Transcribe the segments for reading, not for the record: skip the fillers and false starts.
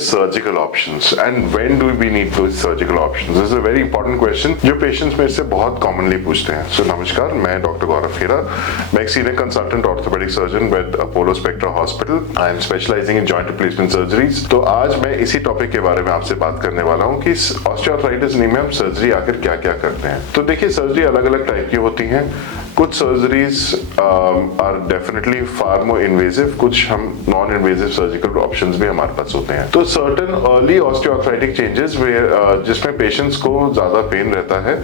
Surgical options and when do we need those surgical options? This is a very important question जो patients मेरे से बहुत commonly पूछते हैं। सो नमस्कार, मैं डॉक्टर गौरव खेरा, मैं एक senior consultant orthopaedic surgeon with Apollo spectra hospital. I am specialising in joint replacement surgeries. तो आज मैं इसी टॉपिक के बारे में आपसे बात करने वाला हूँ कि ऑस्टियोआर्थराइटिस नी में हम सर्जरी आखिर क्या क्या करते हैं। तो देखिए, सर्जरी अलग अलग टाइप की होती हैं। कुछ surgeries are definitely far more invasive, कुछ हम नॉन इन्वेजिव सर्जिकल ऑप्शंस भी हमारे पास होते हैं। तो सर्टेन अर्ली ऑस्टियोआर्थराइटिक चेंजेस जिसमें पेशेंट्स को ज्यादा पेन रहता है,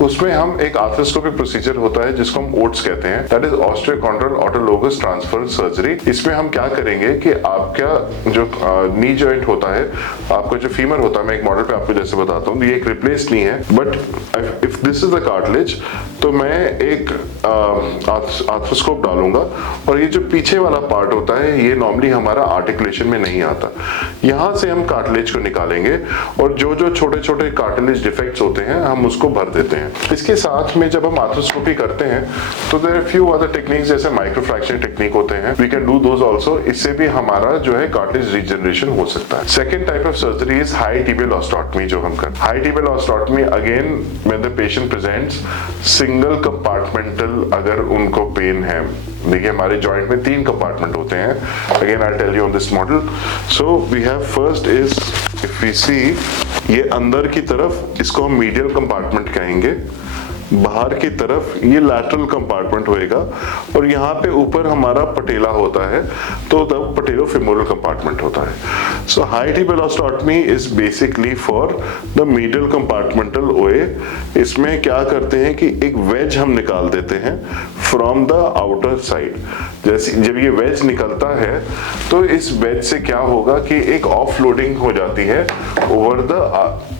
उसमें हम एक आर्थ्रोस्कोपी प्रोसीजर होता है जिसको हम ओट्स कहते हैं, that is osteochondral autologous transfer surgery. इसमें हम क्या करेंगे कि आपका जो नी जॉइंट होता है, आपका जो फीमर होता है, मैं एक मॉडल पे आपको जैसे बताता हूँ, ये एक रिप्लेस नहीं है, but if this is the cartilage, तो मैं एक आर्थ्रोस्कोप डालूंगा और ये जो पीछे वाला पार्ट होता है ये नॉर्मली हमारा आर्टिकुलेशन में नहीं आता। यहां से हम कार्टिलेज को निकालेंगे और जो जो छोटे छोटे कार्टिलेज डिफेक्ट्स होते हैं हम उसको भर देते हैं। इसके साथ में जब हम आर्थ्रोस्कोपी करते हैं तो there are few other techniques, जैसे माइक्रोफ्रैक्शन टेक्निक होते हैं, we can do those also. इससे भी हमारा जो है कार्टिलेज रीजनरेशन हो सकता है। Second type of surgery is high tibial osteotomy जो हम करते हैं। High tibial osteotomy again when the patient presents single compartmental, अगर उनको पेन है, देखिए हमारे जॉइंट में 3 कंपार्टमेंट होते हैं। Again I tell you on this model. So we have first is, if we see, ये अंदर की तरफ इसको हम मीडियल कंपार्टमेंट कहेंगे, बाहर की तरफ ये लैटरल कंपार्टमेंट होएगा और यहाँ पे ऊपर हमारा पटेला होता है, तो तब पटेलोफेमोरल कंपार्टमेंट होता है। So high tibial osteotomy is basically for the medial compartmental OA. इसमें क्या करते हैं कि एक वेज हम निकाल देते हैं फ्रॉम द आउटर साइड। जैसे जब ये वेज निकलता है तो इस वेज से क्या होगा कि एक ऑफ लोडिंग हो जाती है over the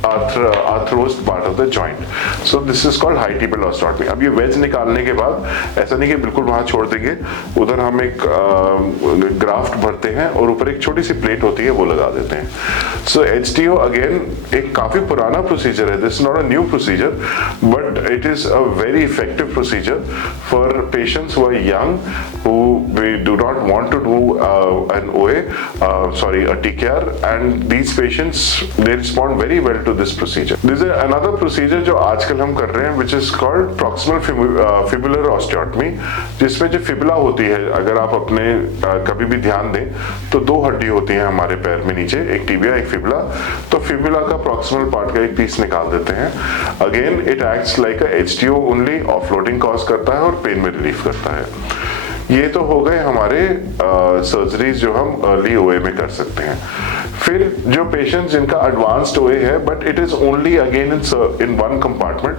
arthritic part of the joint. So this is called high tibial osteotomy. अब ये वेज निकालने के बाद ऐसा नहीं कि बिल्कुल वहां छोड़ देंगे, उधर हम एक ग्राफ्ट भरते हैं और ऊपर एक छोटी सी प्लेट होती है वो लगा देते हैं। सो एचटीओ अगेन एक काफी पुराना प्रोसीजर है, this is not a new procedure, but it is a very effective procedure for patients who are young, who we do not want to do an OA, a TKR, and these patients they respond very well to this procedure. This is another procedure जो आजकल हम कर रहे हैं, which is called proximal fibular osteotomy, जिसमें जो fibula होती है, अगर आप अपने कभी भी ध्यान दें तो 2 हड्डी होती हैं हमारे पैर में नीचे, एक टिबिया एक फिबुला। तो फिबुला का प्रॉक्सिमल पार्ट का एक पीस निकाल देते हैं। Again it acts like a HTO only, offloading cause करता है और पेन में रिलीफ करता है। ये तो हो गए हमारे सर्जरीज जो हम अर्ली ओए में कर सकते हैं। फिर जो पेशेंट्स जिनका एडवांस्ड ओए है but it is only again in one compartment,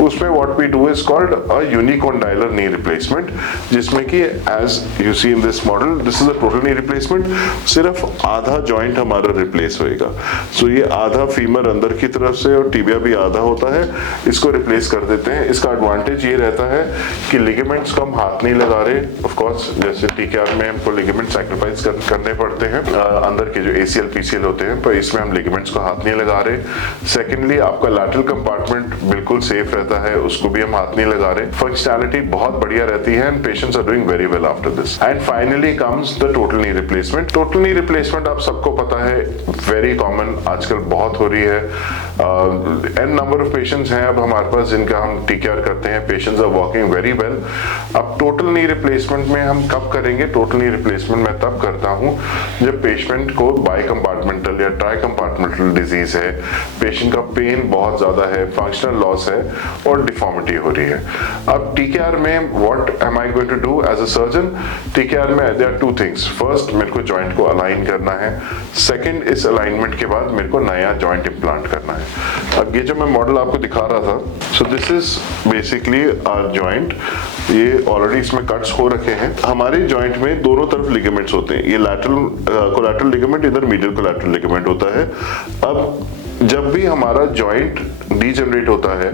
उसमें what we do is called a unicondylar knee replacement, जिसमें कि as you see in this model, this is a total knee replacement. सिर्फ आधा joint हमारा replace होएगा। सो ये आधा femur अंदर की तरफ से और टिबिया भी आधा होता है, इसको रिप्लेस कर देते हैं। इसका एडवांटेज ये रहता है कि लिगामेंट्स को हम हाथ नहीं लगा रहे। ऑफ कोर्स जैसे टीकेआर में हमको लिगामेंट सैक्रिफाइस करने पड़ते हैं, अंदर के जो एसीएल पीसीएल होते हैं, पर इसमें हम लिगामेंट्स को हाथ नहीं लगा रहे। सेकेंडली आपका लैटरल कंपार्टमेंट बिल्कुल सेफ रहता है, उसको भी हम हाथ नहीं लगा रहे। फंक्शनैलिटी बहुत बढ़िया रहती है and patients are doing very well after this. And finally comes the total knee replacement. Total knee replacement आप सबको पता है, वेरी कॉमन, आजकल बहुत हो रही है। एन नंबर ऑफ पेशेंट्स हैं अब हमारे पास जिनका हम टीकेआर करते हैं, patients are working very well. अब टोटल नी रिप्लेसमेंट में हम कब करेंगे? टोटल नी रिप्लेसमेंट मैं तब करता हूं जब पेशेंट को बाई कंपार्टमेंटल या ट्राई कंपार्टमेंटल डिजीज है, पेशेंट का पेन बहुत ज्यादा है, फंक्शनल लॉस है और डिफॉर्मिटी हो रही है। अब टीकेआर में what am I going to do as a surgeon? TKR में देयर आर 2 थिंग्स। फर्स्ट, मेरे को जॉइंट को अलाइन करना है। सेकंड, इस अलाइनमेंट के बाद मेरे को नया जॉइंट इंप्लांट करना है। अब ये जो मैं मॉडल आपको दिखा रहा था, so this is basically our joint. ये ऑलरेडी इसमें कट्स हो रखे हैं। हमारे जॉइंट में दोनों तरफ लिगामेंट्स होते हैं, ये लैटरल कोलैटरल लिगामेंट, इधर मीडियल कोलैटरल लिगामेंट होता है। अब जब भी हमारा जॉइंट डीजनरेट होता है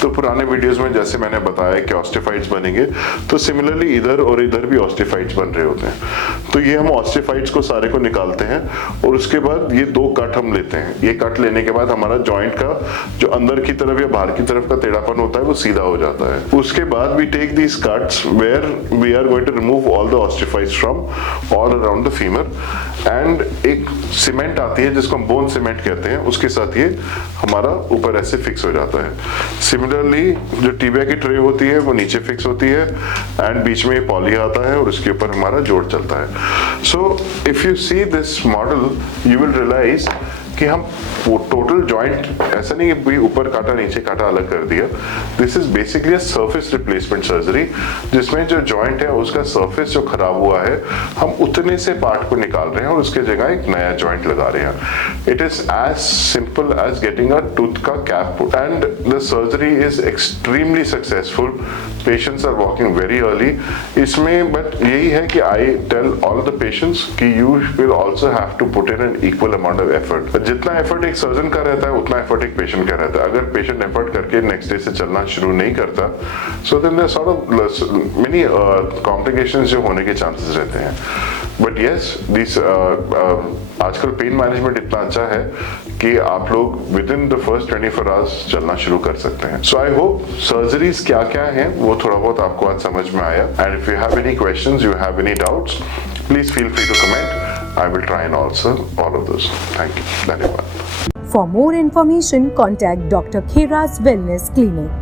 तो पुराने वीडियोस में जैसे मैंने बताया कि ऑस्टियोफाइट्स बनेंगे, तो सिमिलरली इधर और इधर भी ऑस्टियोफाइट्स बन रहे होते हैं। तो ये हम ऑस्टियोफाइट्स को सारे को निकालते हैं और उसके बाद ये 2 कट हम लेते हैं। ये कट लेने के बाद हमारा जॉइंट का जो अंदर की तरफ या बाहर की तरफ का टेढ़ापन होता है वो सीधा हो जाता है। उसके बाद we take these cuts where we are going to remove all the osteophytes from all around the femur, and एक सीमेंट आती है जिसको हम बोन सीमेंट कहते हैं, उसके साथ ये हमारा ऊपर ऐसे फिक्स हो जाता है। सिमिलरली जो टिबिया की ट्रे होती है वो नीचे फिक्स होती है एंड बीच में पॉली आता है और उसके ऊपर हमारा जोड़ चलता है। So if you see this model you will realise कि हम टोटल जॉइंट ऐसा नहीं कि ऊपर काटा नीचे काटा अलग कर दिया। This is basically a surface replacement surgery, जिसमें जो जॉइंट है उसका सरफेस जो खराब हुआ है हम उतने से पार्ट को निकाल रहे हैं और उसके जगह एक नया जॉइंट लगा रहे हैं। It is as simple as getting a tooth का cap put and the surgery is extremely successful. Patients are walking very early. इसमें बट यही है कि I tell all the patients कि you will also have to put in an equal amount of effort. जितना effort एक surgeon का रहता है उतना एफर्ट एक पेशेंट का रहता है। अगर पेशेंट एफर्ट करके नेक्स्ट डे से चलना शुरू नहीं करता, so then there sort of many complications जो होने के चांसेस रहते हैं। बट यस दिस आजकल पेन मैनेजमेंट इतना अच्छा है कि आप लोग within the first 24 hours चलना शुरू कर सकते हैं। सो आई होप सर्जरीज क्या क्या हैं वो थोड़ा बहुत आपको आज समझ में आया। And if you have any questions, you have any doubts, please feel free to comment. I will try and answer all of those. Thank you. धन्यवाद. For more information, contact Dr. Khera's Wellness Clinic.